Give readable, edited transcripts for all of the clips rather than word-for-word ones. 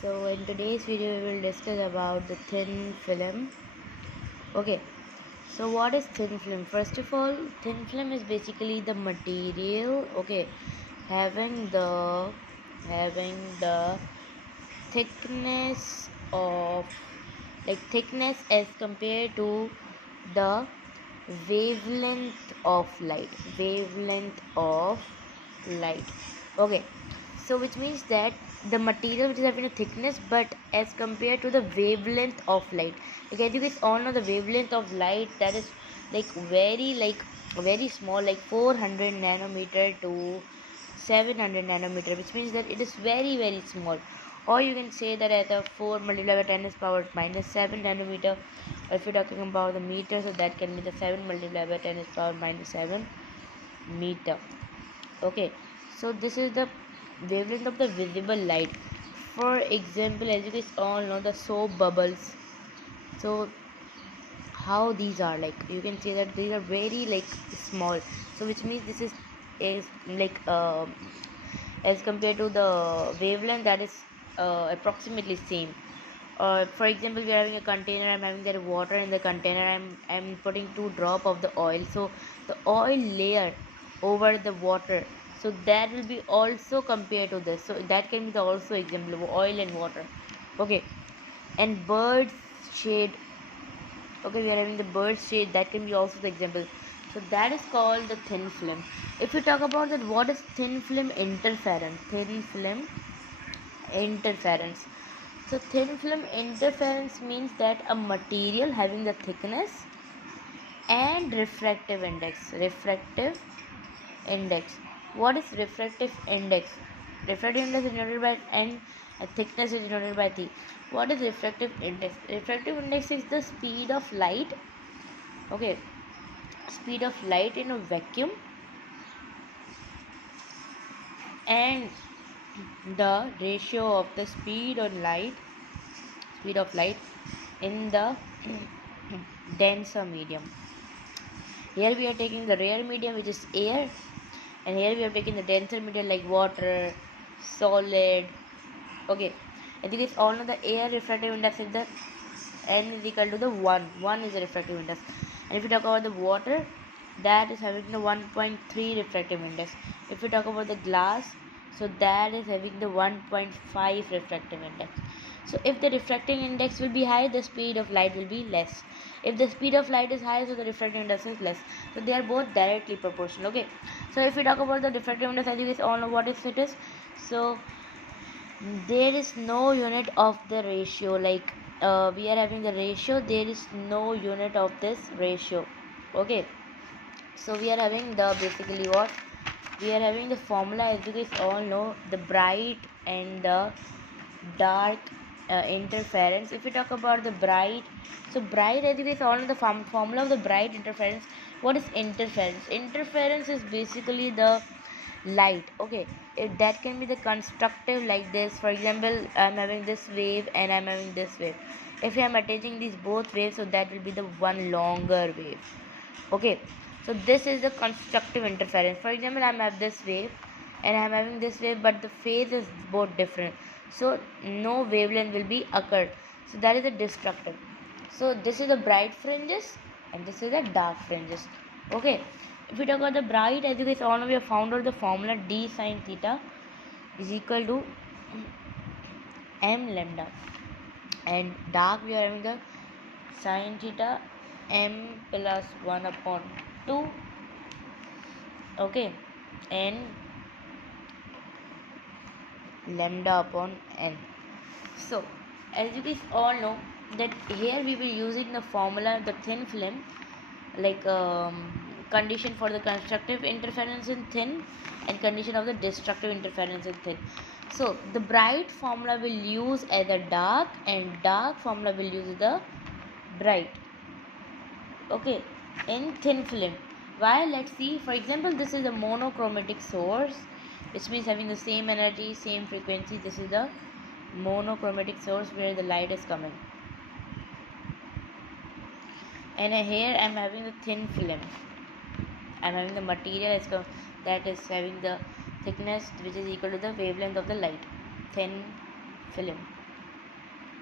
So in today's video we will discuss about the thin film. Okay, so what is thin film? First of all, thin film is basically the material, okay, having the thickness of thickness as compared to the wavelength of light. Wavelength of light. Okay, so which means that the material which is having a thickness but as compared to the wavelength of light, like as you guys all know, the wavelength of light, that is very small, like 400 nanometer to 700 nanometer, which means that it is very small. Or you can say that at a 4 multiplied by 10 is power minus 7 nanometer. Or if you're talking about the meter, so that can be the 7 multiplied by 10 is power minus 7 meter. Okay, so this is the wavelength of the visible light. For example, as you guys all know, the soap bubbles. So how these are, like you can see that these are very small, so which means this is as compared to the wavelength, that is approximately same. For example, we are having a container, I'm having that water in the container, I'm putting 2 drop of the oil, so the oil layer over the water, so that will be also compared to this, so that can be the also example of oil and water. Okay, and birds shade. Okay, we are having the bird shade, that can be also the example, so that is called the thin film. If we talk about that, what is thin film interference? Thin film interference. So thin film interference means that a material having the thickness and refractive index. Refractive index. What is refractive index? Refractive index is denoted by n, and thickness is denoted by t. What is refractive index? Refractive index is the speed of light. Okay, speed of light in a vacuum and the ratio of the speed of light in the denser medium. Here we are taking the rare medium, which is air, and here we are taking the denser medium like water, solid. Okay, I think it's all know the air refractive index is the n is equal to the 1. 1 is the refractive index. And if you talk about the water, that is having the 1.3 refractive index. If we talk about the glass, so that is having the 1.5 refractive index. So if the refracting index will be high, the speed of light will be less. If the speed of light is high, so the refracting index is less. So they are both directly proportional. Okay, so if we talk about the refractive index, as you guys all know what it is. So there is no unit of the ratio, we are having the ratio, there is no unit of this ratio. Okay, so we are having the basically what we are having the formula, as you guys all know, the bright and the dark interference. If we talk about the bright, so bright, as you guys all know, the formula of the bright interference. What is interference? Interference is basically the light. Okay, if that can be the constructive, like this. For example, I'm having this wave and I'm having this wave. If I'm attaching these both waves, so that will be the one longer wave. Okay, so this is the constructive interference. For example, I'm having this wave and I'm having this wave, but the phase is both different, so no wavelength will be occurred, so that is the destructive. So this is the bright fringes and this is the dark fringes. Okay, if we talk about the bright, as you guys all know, we have found out the formula d sine theta is equal to m lambda, and dark we are having the sine theta m plus 1 upon 2. Okay, and lambda upon n. So as you guys all know, that here we will using the formula of the thin film, condition for the constructive interference in thin and condition of the destructive interference in thin. So the bright formula will use as a dark, and dark formula will use the bright. Okay, in thin film. Why? Let's see. For example, this is a monochromatic source, which means having the same energy, same frequency. This is the monochromatic source where the light is coming. And here I'm having the thin film. I'm having the material that is having the thickness which is equal to the wavelength of the light. Thin film.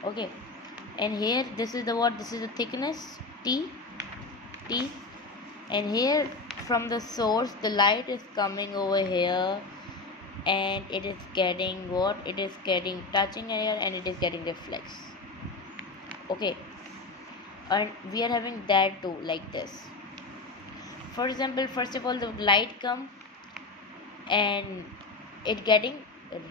Okay, and here this is the what, this is the thickness T, and here from the source the light is coming over here, and it is getting what, it is getting touching here, and it is getting reflex. Okay, and we are having that too, like this. For example, first of all the light come and it getting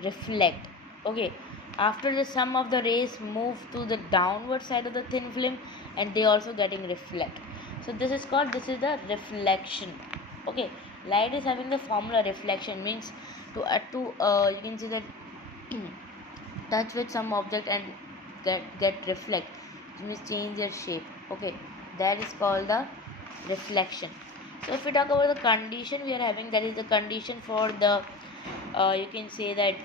reflect. Okay, after the sum of the rays move to the downward side of the thin film, and they also getting reflect. So this is called, this is the reflection. Okay, light is having the formula reflection, means to you can see that touch with some object and get reflect, it means change their shape. Okay, that is called the reflection. So if we talk about the condition we are having, that is the condition for the you can say that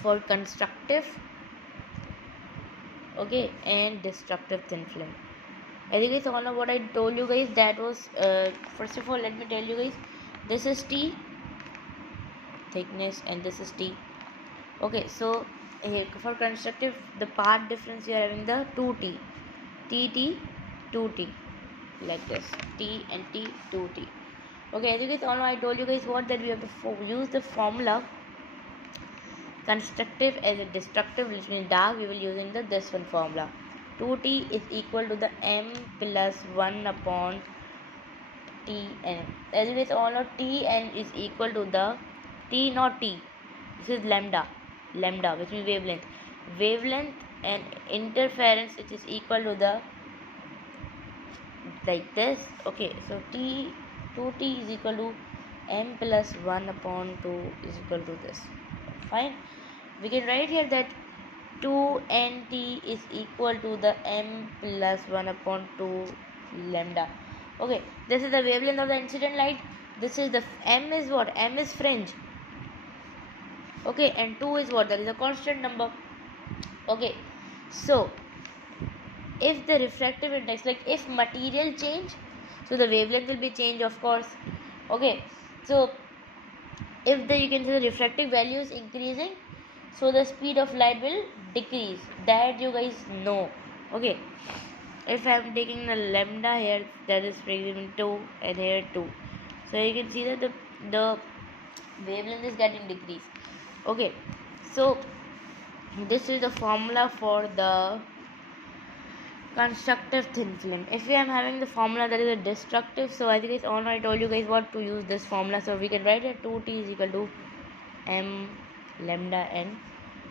for constructive, okay, and destructive thin film. I think it's all of what I told you guys. That was first of all, let me tell you guys, this is T thickness and this is T. Okay, so here for constructive the part difference we are having the 2T, T 2T, like this, T and T 2T. Okay, I think it's all I told you guys what, that we have to use the formula constructive as a destructive, which means dark, we will using the this one formula. 2T is equal to the m plus 1 upon Tn. As it is all of Tn is equal to the T, not T. This is lambda, which means wavelength. Wavelength and interference, it is equal to the like this. Okay, so T 2T is equal to m plus 1 upon 2 is equal to this. Fine, we can write here that 2nt is equal to the m plus 1 upon 2 lambda. Okay, this is the wavelength of the incident light. This is the m is what, m is fringe. Okay, and 2 is what, that is a constant number. Okay, so if the refractive index, like if material change, so the wavelength will be changed, of course. Okay, so if the, you can say the refractive value is increasing, so the speed of light will decrease, that you guys know. Okay, if I am taking the lambda here, that is frequency 2 and here 2, so you can see that the wavelength is getting decreased. Okay, so this is the formula for the constructive thin film. If we are having the formula that is a destructive, so I think it's all I told you guys what to use this formula. So we can write it 2T is equal to m lambda n,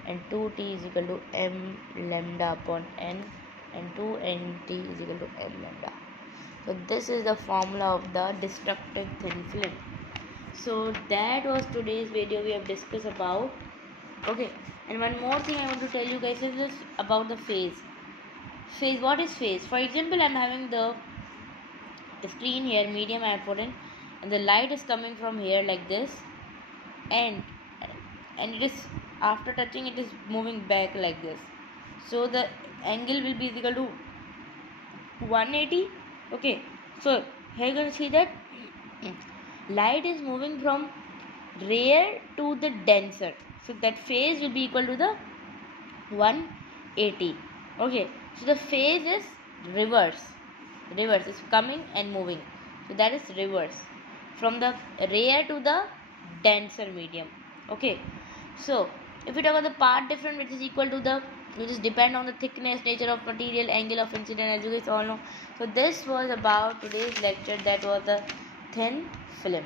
and 2T is equal to m lambda upon n, and 2nt is equal to m lambda. So this is the formula of the destructive thin film. So that was today's video we have discussed about. Okay, and one more thing I want to tell you guys is this about the phase. What is phase? For example, I'm having the screen here, medium I have put in, and the light is coming from here like this, and it is, after touching, it is moving back like this. So the angle will be equal to 180. Okay, so here you can see that light is moving from rare to the denser, so that phase will be equal to the 180. Okay, so the phase is reverse is coming and moving, so that is reverse from the rare to the denser medium. Okay, so if we talk about the part difference, which is equal to the, which is depend on the thickness, nature of material, angle of incident, as you guys all know. So this was about today's lecture, that was the thin film.